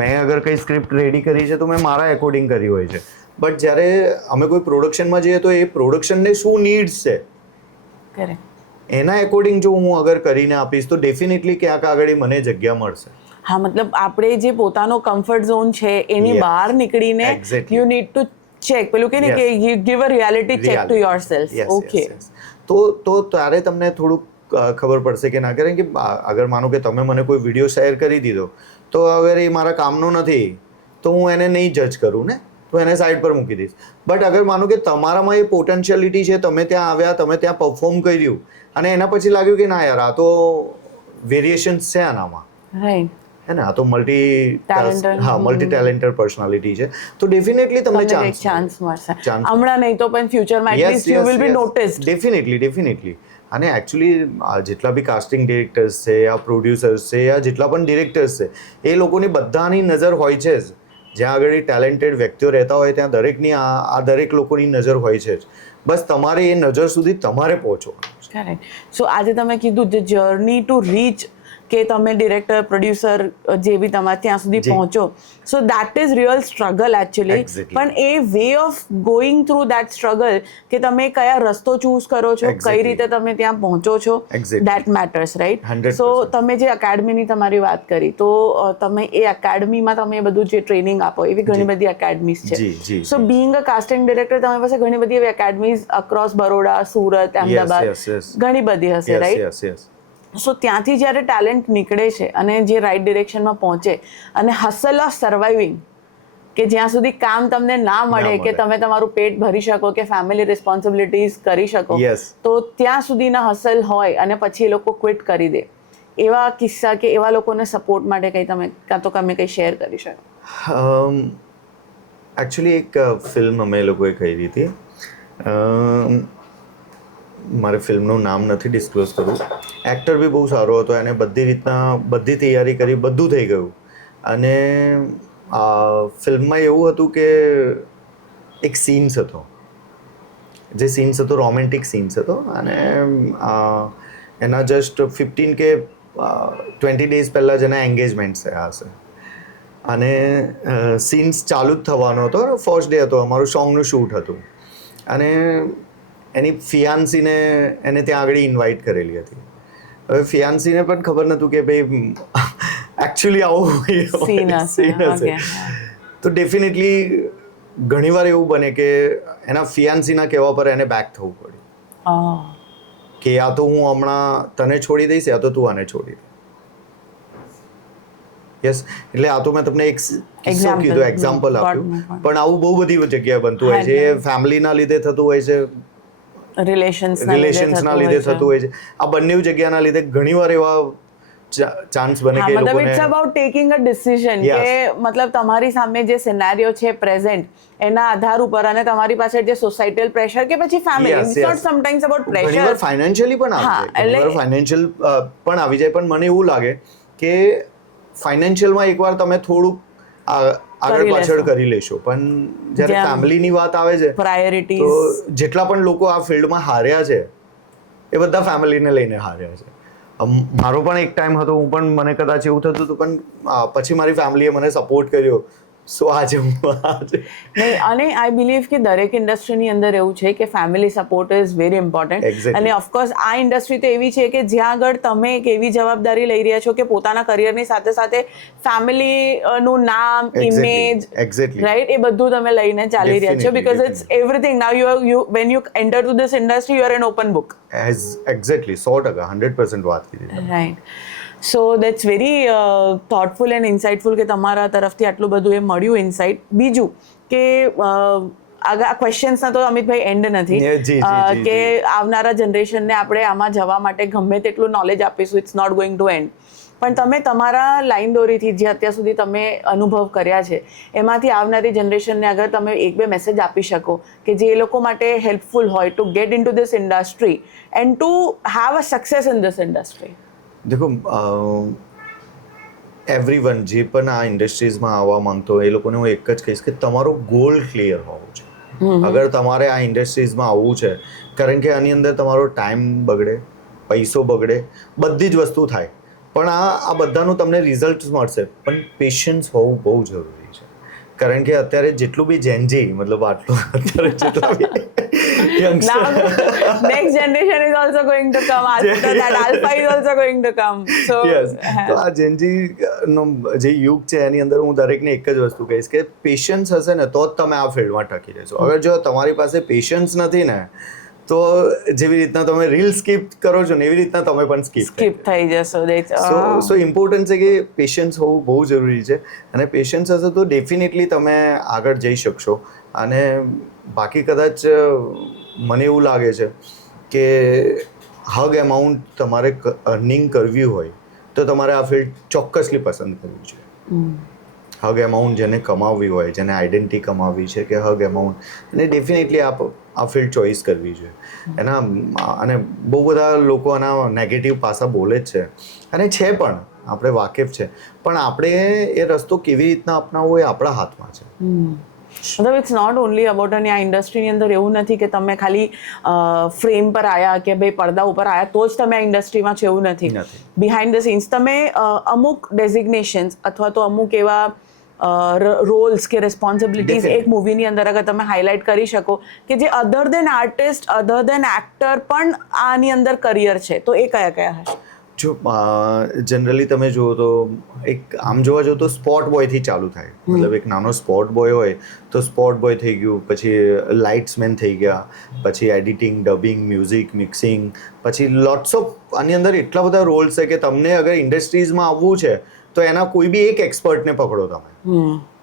મેં અગર કંઈ સ્ક્રિપ્ટ રેડી કરી છે તો મેં મારા એકોર્ડિંગ કરી હોય છે, બટ જ્યારે અમે કોઈ પ્રોડક્શનમાં જઈએ તો એ પ્રોડક્શનને શું નીડ્સ છે એના એકોર્ડિંગ જો હું અગર કરીને આપીશ તો ડેફિનેટલી ક્યાંક આગળ મને જગ્યા મળશે. હા, મતલબ આપણે જે પોતાનો કમ્ફર્ટ ઝોન છે એની બહાર નીકળીને યુ નીડ ટુ ચેક, પેલું કે ને કે you give a reality check to yourself. Okay. તો ત્યારે તમને થોડુંક ખબર પડશે કે ના, કારણ કે અગર માનો કે તમે મને કોઈ વિડીયો શેર કરી દીધો તો અગર એ મારા કામનો નથી તો હું એને નહીં જજ કરું ને, તો એને સાઈડ પર મૂકી દઈશ. બટ અગર માનો કે તમારામાં એ પોટેન્શિયાલિટી છે, તમે ત્યાં આવ્યા, તમે ત્યાં પરફોર્મ કર્યું અને એના પછી લાગ્યું કે ના યાર આ તો વેરિએશન્સ છે આનામાં, રાઈટ, હે ને, આ તો મલ્ટી ટેલેન્ટેડ પર્સનાલિટી છે, તો ડેફિનેટલી તમને ચાન્સ મળશે. હમણાં નહીં તો પણ ફ્યુચરમાં at least you will be noticed. Definitely. અને એકચ્યુઅલી જેટલા બી કાસ્ટિંગ ડિરેક્ટર્સ છે, યા પ્રોડ્યુસર્સ છે, યા જેટલા પણ ડિરેક્ટર્સ છે, એ લોકોની બધાની નજર હોય છે જ. જ્યાં આગળ ટેલેન્ટેડ વ્યક્તિઓ રહેતા હોય ત્યાં દરેકની આ દરેક લોકોની નજર હોય છે જ. બસ તમારે એ નજર સુધી તમારે પહોંચવાનું. કરેક્ટ. સો આજે તમે કીધું જે જર્ની ટુ રીચ, કે તમે ડિરેક્ટર, પ્રોડ્યુસર જે બી તમારે ત્યાં સુધી પહોંચો, so that is real struggle actually. પણ એ way of going through that struggle, કે તમે કયા રસ્તો ચૂઝ કરો છો, કઈ રીતે તમે ત્યાં પહોંચો છો, દેટ મેટર્સ, રાઈટ. સો તમે જે એકેડમીની તમારી વાત કરી, તો તમે એ એકેડમીમાં તમે બધું જે ટ્રેનિંગ આપો, એવી ઘણી બધી એકેડમીઝ છે. સો બીઇંગ અ કાસ્ટિંગ ડિરેક્ટર, તમારી પાસે ઘણી બધી એવી એકેડમીઝ અક્રોસ બરોડા, સુરત, અમદાવાદ, ઘણી બધી હશે, રાઈટ. સો ત્યાંથી જ્યારે ટેલેન્ટ નીકળે છે અને જે રાઈટ ડિરેક્શનમાં પહોંચે, અને હસલ ઓફ સર્વાઇવિંગ, કે જ્યાં સુધી કામ તમને ના મળે કે તમે તમારું પેટ ભરી શકો, કે ફેમિલી રિસ્પોન્સિબિલિટીઝ કરી શકો, તો ત્યાં સુધીના હસલ હોય અને પછી એ લોકો ક્વિટ કરી દે, એવા કિસ્સા કે એવા લોકોને સપોર્ટ માટે કંઈ તમે કાં તો તમે કંઈ શેર કરી શકો? એકચ્યુઅલી એક ફિલ્મ અમે લોકોએ કરી હતી, મારે ફિલ્મનું નામ નથી ડિસ્ક્લોઝ કરવું. એક્ટર બી બહુ સારો હતો, એને બધી રીતના બધી તૈયારી કરી, બધું થઈ ગયું. અને ફિલ્મમાં એવું હતું કે એક સીન્સ હતો, જે સીન્સ હતો રોમેન્ટિક સીન્સ હતો, અને એના જસ્ટ 15 કે 20 ડેઝ પહેલાં જ એના એન્ગેજમેન્ટ થયા હશે. અને સીન્સ ચાલુ જ થવાનો હતો, ફર્સ્ટ ડે હતો, અમારું સોંગનું શૂટ હતું. અને એની ફિયાન્સીને એને ત્યાં આગળ ઇન્વાઇટ કરેલી હતી. હવે ફિયાન્સીને પણ ખબર નહોતું કે ભાઈ એકચ્યુઅલી આવું સીન હશે. તો ડેફિનેટલી ઘણીવાર એવું બને કે એના ફિયાન્સીના કહેવા પર એને બેક થવું પડ્યું, કે યા તો હું હમણાં તને છોડી દઈશ, યા તો તું આને છોડી દે. યસ, એટલે આ તો મેં તમને એક કિસ્સો કીધો, એક્ઝામ્પલ આપ્યું, પણ આવું બહુ બધી જગ્યાએ બનતું હોય છે. એ ફેમિલીના લીધે થતું હોય છે, રિલેશન્સના લીધે થતું હોય છે. આ બંને જગ્યાના લીધે ઘણીવાર એવા ચાન્સ બને કે મતલબ it's about taking a decision, કે મતલબ તમારી સામે જે સિનેરિયો છે પ્રેઝન્ટ, એના આધાર ઉપર, અને તમારી પાસે જે સોસાયટલ પ્રેશર કે પછી family, it's not sometimes about pressure, ઘણીવાર ફાઇનાન્શિયલી પણ આવી જાય, ફાઇનાન્શિયલ પણ આવી જાય. પણ મને એવું લાગે કે ફાઇનાન્શિયલમાં એકવાર તમે થોડુંક આગળ પાછળ કરી લેશો, પણ જ્યારે ફેમિલીની વાત આવે છે, પ્રાયોરિટી, તો જેટલા પણ લોકો આ ફિલ્ડમાં હાર્યા છે એ બધા ફેમિલીને લઈને હાર્યા છે. મારો પણ એક ટાઈમ હતો, હું પણ, મને કદાચ એવું થતું હતું, પણ પછી મારી ફેમિલીએ મને સપોર્ટ કર્યો. સો આજે નહીં, અને આઈ બિલીવ કે દરેક ઇન્ડસ્ટ્રીની અંદર એવું છે કે family support is very important. અને ઓફકોર્સ આ ઇન્ડસ્ટ્રી તો એવી છે કે જ્યાં આગળ તમે એક એવી જવાબદારી લઈ રહ્યા છો કે પોતાના કરિયરની સાથે સાથે ફેમિલીનું નામ, ઇમેજ, રાઈટ, એ બધું તમે લઈને ચાલી રહ્યા છો, because it's everything now you when you enter to this industry, you are an open book. Exactly 100%, 100% વાત કરી, right. So that's very thoughtful and insightful કે તમારા તરફથી આટલું બધું એ મળ્યું ઇન્સાઇટ. બીજું કે આ ક્વેશ્ચન્સના તો અમિતભાઈ એન્ડ નથી, કે આવનારા જનરેશનને આપણે આમાં જવા માટે ગમે તેટલું નોલેજ આપીશું, it's not going to end. પણ તમે તમારા લાઈન દોરીથી જે અત્યાર સુધી તમે અનુભવ કર્યા છે, એમાંથી આવનારી જનરેશનને અગર તમે એક બે મેસેજ આપી શકો કે જે એ લોકો માટે હેલ્પફુલ હોય two get in two this industry and to have a success in this industry. દેખો, એવરીવન જે પણ આ ઇન્ડસ્ટ્રીઝમાં આવવા માંગતો હોય એ લોકોને હું એક જ કહીશ કે તમારો ગોલ ક્લિયર હોવો જોઈએ. અગર તમારે આ ઇન્ડસ્ટ્રીઝમાં આવવું છે, કારણ કે આની અંદર તમારો ટાઈમ બગડે, પૈસો બગડે, બધી જ વસ્તુ થાય, પણ આ બધાનું તમને રિઝલ્ટ મળશે, પણ પેશન્સ હોવું બહુ જરૂરી છે. કારણ કે અત્યારે જેટલું બી જેનજી, મતલબ આટલું અત્યારે જેટલા બી next generation is also going to come, after that alpha is also going to come. So yes, તો આ જેનજી નો જે યુગ છે એની અંદર હું દરેકને એક જ વસ્તુ કહીશ કે પેશન્સ હશે ને તો જ તમે આ ફિલ્ડમાં ટકી રહેશો. અગર જો તમારી પાસે પેશન્સ નથી ને, તો જેવી રીતના તમે રીલ સ્કીપ કરો છો ને એવી રીતના તમે પણ સ્કીપ થઈ જશો. સો ઇમ્પોર્ટન્ટ છે કે પેશન્સ હોવું બહુ જરૂરી છે, અને પેશન્સ હશે તો ડેફિનેટલી તમે આગળ જઈ શકશો. અને બાકી કદાચ મને એવું લાગે છે કે હગ એમાઉન્ટ તમારે અર્નિંગ કરવી હોય તો તમારે આ ફિલ્ડ ચોક્કસલી પસંદ કરવી જોઈએ. હગ એમાઉન્ટ જેને કમાવવી હોય, જેને આઈડેન્ટિટી કમાવવી છે કે હગ એમાઉન્ટ, એને ડેફિનેટલી આ ફિલ્ડ ચોઇસ કરવી જોઈએ. અને બહુ બધા લોકો આના નેગેટિવ પાસા બોલે જ છે, અને છે પણ, આપણે વાકેફ છે, પણ આપણે એ રસ્તો કેવી રીતના અપનાવવો એ આપણા હાથમાં છે. મતલબ ઇટ્સ નોટ ઓનલી અબાઉટ, અને આ ઇન્ડસ્ટ્રીની અંદર એવું નથી કે તમે ખાલી ફ્રેમ પર આવ્યા કે ભાઈ પડદા ઉપર આવ્યા તો જ તમે આ ઇન્ડસ્ટ્રીમાં છે, એવું નથી. બિહાઇન્ડ ધ સીન્સ તમે અમુક ડેઝિગ્નેશન્સ અથવા તો અમુક એવા રોલ્સ કે રિસ્પોન્સિબિલિટીઝ એક મૂવીની અંદર અગર તમે હાઇલાઇટ કરી શકો કે જે અધર દેન આર્ટિસ્ટ, અધર દેન એક્ટર પણ આની અંદર કરિયર છે, તો એ કયા કયા હશે? જો જનરલી તમે જુઓ તો આમ જોવા જાઓ તો સ્પોટ બોયથી ચાલુ થાય. મતલબ એક નાનો સ્પોટ બોય હોય તો સ્પોટ બોય થઈ ગયું, પછી લાઇટ્સમેન થઈ ગયા, પછી એડિટિંગ, ડબિંગ, મ્યુઝિક, મિક્સિંગ, પછી લોટ્સ ઓફ આની અંદર એટલા બધા રોલ્સ છે કે તમને અગર ઇન્ડસ્ટ્રીઝમાં આવવું છે તો એના કોઈ બી એક એક્સપર્ટને પકડો.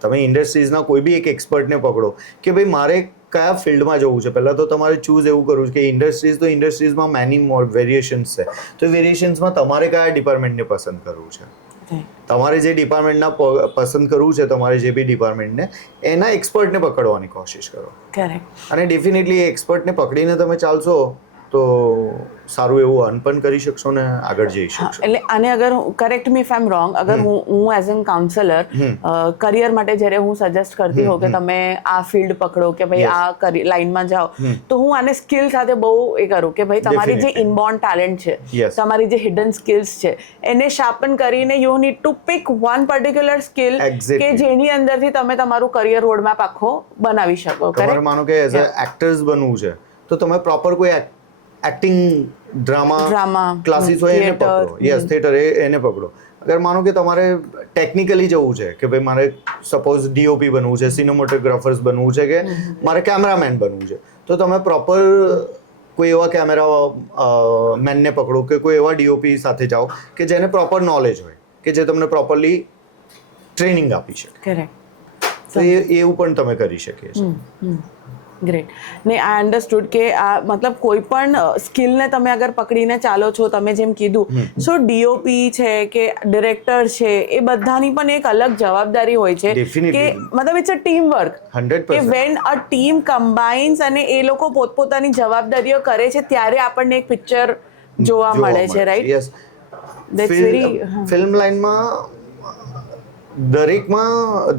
તમે ઇન્ડસ્ટ્રીઝના કોઈ બી એક એક્સપર્ટને પકડો કે ભાઈ મારે કયા ફિલ્ડમાં જવું છે. પહેલાં તો તમારે ચૂઝ એવું કરવું છે કે ઇન્ડસ્ટ્રીઝમાં મેની મોર વેરિએશન્સ છે, તો વેરિએશન્સમાં તમારે કયા ડિપાર્ટમેન્ટને પસંદ કરવું છે. તમારે જે ડિપાર્ટમેન્ટના પસંદ કરવું છે, તમારે જે બી ડિપાર્ટમેન્ટને, એના એક્સપર્ટને પકડવાની કોશિશ કરો. અને ડેફિનેટલી એ એક્સપર્ટને પકડીને તમે ચાલશો તો સારું એવું અર્ન પણ કરી શકશો ને આગળ જઈ શકશો. એટલે આને અગર correct me if I M wrong, અગર હું એઝ એન કાઉન્સલર કરિયર માટે જ્યારે હું સજેસ્ટ કરતી હોઉં કે તમે આ ફિલ્ડ પકડો કે ભાઈ આ લાઈનમાં જાઓ, તો હું આને સ્કિલ સાથે બહુ એ કરું કે ભાઈ તમારી જે ઇનબોર્ન ટેલેન્ટ છે, તમારી જે હિડન સ્કિલ્સ છે, એને શાર્પન કરીને you need to pick one particular skill કે જેની અંદરથી તમે તમારું કરિયર રોડમેપ આખો બનાવી શકો. તમારે માનો કે એઝ અ એક્ટર્સ બનવું છે તો તમે પ્રોપર કોઈ એક્ટિંગ ડ્રામા ક્લાસીસ હોય એને પકડો. યસ, થિયેટર એને પકડો. અગર માનો કે તમારે ટેકનિકલી જવું છે કે ભાઈ મારે સપોઝ ડીઓપી બનવું છે, સિનેમેટોગ્રાફર્સ બનવું છે, કે મારે કેમેરામેન બનવું છે, તો તમે પ્રોપર કોઈ એવા કેમેરા મેનને પકડો કે કોઈ એવા ડીઓપી સાથે જાઓ કે જેને પ્રોપર નોલેજ હોય, કે જે તમને પ્રોપરલી ટ્રેનિંગ આપી શકે. તો એવું પણ તમે કરી શકીએ છીએ. ગ્રેટ. ને આઈ અન્ડરસ્ટુડ કે આ મતલબ કોઈ પણ સ્કિલને તમે અગર પકડીને ચાલો છો, તમે જેમ કીધું, સો ડીઓપી છે કે ડિરેક્ટર છે, એ બધાની પણ એક અલગ જવાબદારી હોય છે કે મતલબ ઇટ્સ અ ટીમ વર્ક. 100% કે વેન અ ટીમ કમ્બાઇન્સ અને એ લોકો પોતપોતાની જવાબદારીઓ કરે છે ત્યારે આપણને એક પિક્ચર જોવા મળે છે, રાઈટ? યસ. ફિલ્મ લાઈનમાં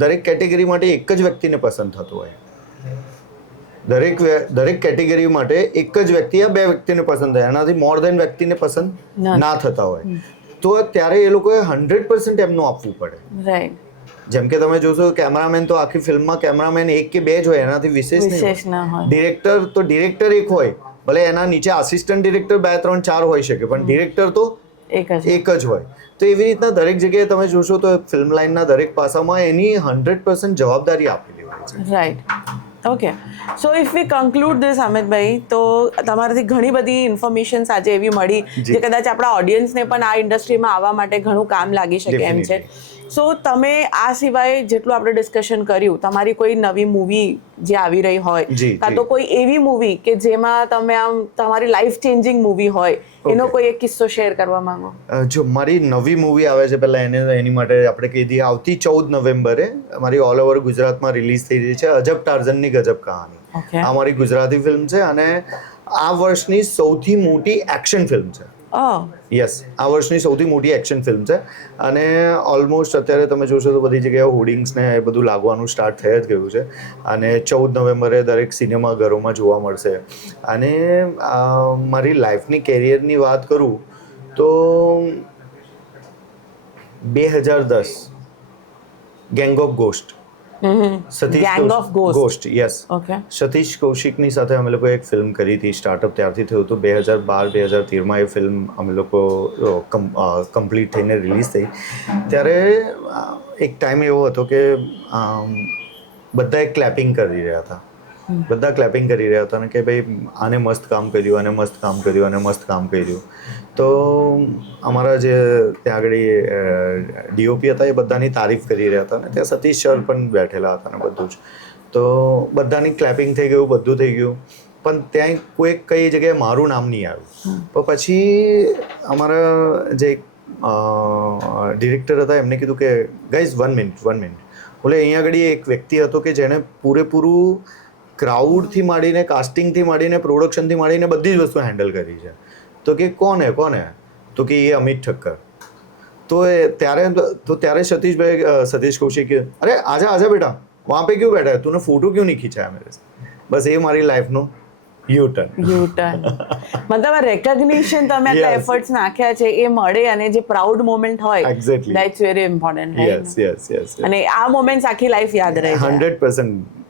દરેક કેટેગરી માટે એક જ વ્યક્તિને પસંદ થતું હોય. દરેક કેટેગરી માટે એક જ વ્યક્તિ યા બે વ્યક્તિને પસંદ થાય, એનાથી મોર દેન વ્યક્તિને પસંદ ના થતા હોય, તો ત્યારે એ લોકોએ 100% એમનું આપવું પડે. રાઈટ. જેમ કે તમે જોશો કેમેરામેન તો આખી ફિલ્મમાં કેમેરામેન એક કે બે જ હોય, એનાથી વિશેષ ના હોય. ડિરેક્ટર તો ડિરેક્ટર એક હોય, ભલે એના નીચે આસિસ્ટન્ટ ડિરેક્ટર 2, 3, 4 હોઈ શકે, પણ ડિરેક્ટર તો એક જ હોય. તો એવી રીતના દરેક જગ્યાએ તમે જોશો તો ફિલ્મ લાઇનના દરેક પાસામાં એની 100% જવાબદારી આપેલી હોય છે. Right. Okay, so if V conclude this, Amitbhai, તો તમારાથી ઘણી બધી ઇન્ફોર્મેશન્સ આજે એવી મળી જે કદાચ આપણા ઓડિયન્સને પણ આ ઇન્ડસ્ટ્રીમાં આવવા માટે ઘણું કામ લાગી શકે એમ છે. સો તમે આ સિવાય જેટલું આપણે ડિસ્કશન કર્યું, તમારી કોઈ નવી મૂવી જે આવી રહી હોય, કાં તો કોઈ એવી મૂવી કે જેમાં તમે આમ તમારી લાઈફ ચેન્જિંગ મૂવી હોય, એનો કોઈ એક કિસ્સો શેર કરવા માંગો? જો મારી નવી મૂવી આવે છે, પહેલાં એની માટે આપણે કહી દઈએ, આવતી 14 નવેમ્બરે મારી ઓલ ઓવર ગુજરાતમાં રિલીઝ થઈ રહી છે અજબ ટાર્ઝનની ગજબ કહાની. આ મારી ગુજરાતી ફિલ્મ છે અને આ વર્ષની સૌથી મોટી એક્શન ફિલ્મ છે. યસ, આ વર્ષની સૌથી મોટી એક્શન ફિલ્મ છે અને ઓલમોસ્ટ અત્યારે તમે જોશો તો બધી જગ્યાએ હોર્ડિંગ્સ ને એ બધું લાગવાનું સ્ટાર્ટ થઈ જ ગયું છે અને 14 નવેમ્બરે દરેક સિનેમાઘરોમાં જોવા મળશે. અને મારી લાઈફની કેરિયરની વાત કરું તો 2010 gang of ghost, ghost, yes, Satish કૌશિકની સાથે અમે લોકો એક ફિલ્મ કરી હતી. સ્ટાર્ટઅપ ત્યારથી થયું હતું. 2012-2013માં એ ફિલ્મ અમે લોકો કમ્પ્લીટ થઈને રિલીઝ થઈ. ત્યારે એક ટાઈમ એવો હતો કે બધાએ ક્લેપિંગ કરી રહ્યા હતા બધા ક્લેપિંગ કરી રહ્યા હતા અને કે ભાઈ આને મસ્ત કામ કર્યું, આને મસ્ત કામ કર્યું, આને મસ્ત કામ કર્યું. તો અમારા જે ત્યાં આગળ ડીઓપી હતા એ બધાની તારીફ કરી રહ્યા હતા અને ત્યાં સતીશ સર પણ બેઠેલા હતા ને બધું જ. તો બધાની ક્લેપિંગ થઈ ગયું, બધું થઈ ગયું, પણ ત્યાં કોઈ કઈ જગ્યાએ મારું નામ નહીં આવ્યું. તો પછી અમારા જે ડિરેક્ટર હતા એમને કીધું કે ગાઈઝ 1 મિનિટ. બોલે અહીંયા આગળ એક વ્યક્તિ હતો કે જેણે પૂરેપૂરું ક્રાઉડથી માંડીને, કાસ્ટિંગથી માંડીને, પ્રોડક્શનથી માંડીને બધી જ વસ્તુ હેન્ડલ કરી છે. તો કે કોણ હે? તો કે એ અમિત ઠક્કર. તો ત્યારે સતીશ કૌશિક અરે આજા બેટા, વહાં પે ક્यों बैठा है, तूने फोटो क्यों नहीं खींचा है मेरे से. બસ એ મારી લાઈફનું યુટર્ન. મતલબ રેકગ્નિશન તમે આટલા એફર્ટ્સ નાખ્યા છે એ મળે અને જે પ્રાઉડ મોમેન્ટ હોય, exactly, that's very important. Yes. અને આ મોમેન્ટ્સ આખી લાઈફ યાદ રહે છે.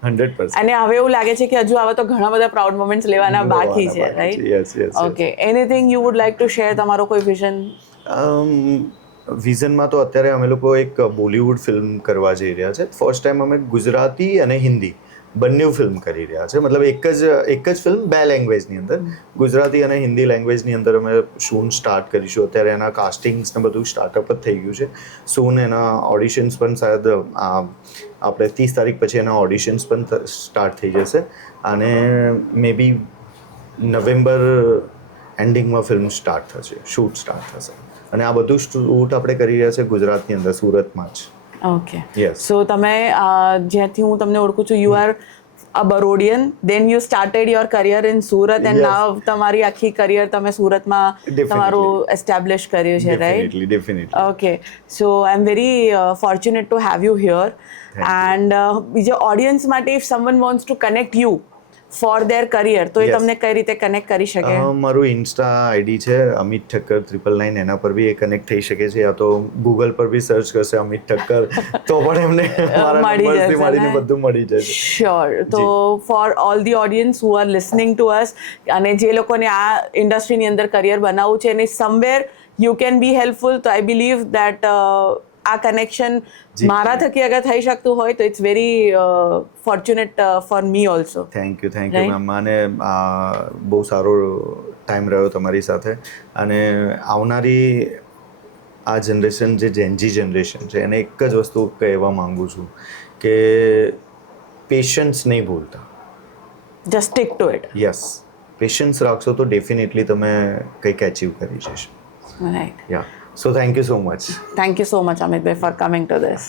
100%. અને હવે એવું લાગે છે કે હજુ આવા તો ઘણા બધા પ્રાઉડ મોમેન્ટ્સ લેવાના બાકી છે, right? Yes. Okay, anything you would like to share, તમારો કોઈ વિઝન? વિઝનમાં તો અત્યારે અમે લોકો એક બોલિવૂડ ફિલ્મ કરવા જઈ રહ્યા છે. ફર્સ્ટ ટાઈમ અમે ગુજરાતી અને હિન્દી બંને ફિલ્મ કરી રહ્યા છે. મતલબ એક જ ફિલ્મ 2 લેંગ્વેજની અંદર, ગુજરાતી અને હિન્દી લેંગ્વેજની અંદર અમે શૂન સ્ટાર્ટ કરીશું. અત્યારે એના કાસ્ટિંગ્સ ને બધું સ્ટાર્ટઅપ જ થઈ ગયું છે. સૂન એના ઓડિશન્સ પણ શાયદ આપણે 30 તારીખ પછી એના ઓડિશન્સ પણ સ્ટાર્ટ થઈ જશે અને મે બી નવેમ્બર એન્ડિંગમાં ફિલ્મ સ્ટાર્ટ થશે, શૂટ સ્ટાર્ટ થશે. અને આ બધું શૂટ આપણે કરી રહ્યા છે ગુજરાતની અંદર, સુરતમાં જ. ઓકે, સો તમે જ્યાંથી હું તમને ઓળખું છું, you are a Barodian, then you started your career in Surat and now તમારી આખી કરિયર તમે સુરતમાં તમારું એસ્ટાબ્લિશ કર્યું છે, right? Definitely. Okay, so I am very fortunate to have you here. And બીજા ઓડિયન્સ માટે if someone wants to connect you for their career, તો એ તમને કઈ રીતે કનેક્ટ કરી શકે? મારું ઇન્સ્ટા આઈડી છે અમિત ઠક્કર 999, એના પર બી એ કનેક્ટ થઈ શકે છે. યા તો ગૂગલ પર બી સર્ચ કરશે અમિત ઠક્કર તો પણ એમને મળીને બધું મળી જશે. શ્યોર. તો for all the audience who are listening to અસ, અને જે લોકોને આ ઇન્ડસ્ટ્રીની અંદર કરિયર બનાવવું છે અને somewhere you can be helpful, તો આઈ બિલીવ દેટ આ કનેક્શન મારા થકી અગર થઈ શકતું હોય તો it's very fortunate for me also. Thank you ma'am. અને બહુ સારો ટાઈમ રહ્યો તમારી સાથે. અને આવનારી આ જનરેશન, જે જેનજી જનરેશન છે, એને એક જ વસ્તુ કહેવા માંગુ છું કે પેશન્સ નહીં ભૂલતા. Just stick to it. Yes, patience રાખશો તો ડેફિનેટલી તમે કંઈક અચીવ કરી જશો. Right. Yeah. So thank you so much. Thank you so much, Amit bhai, for coming to this.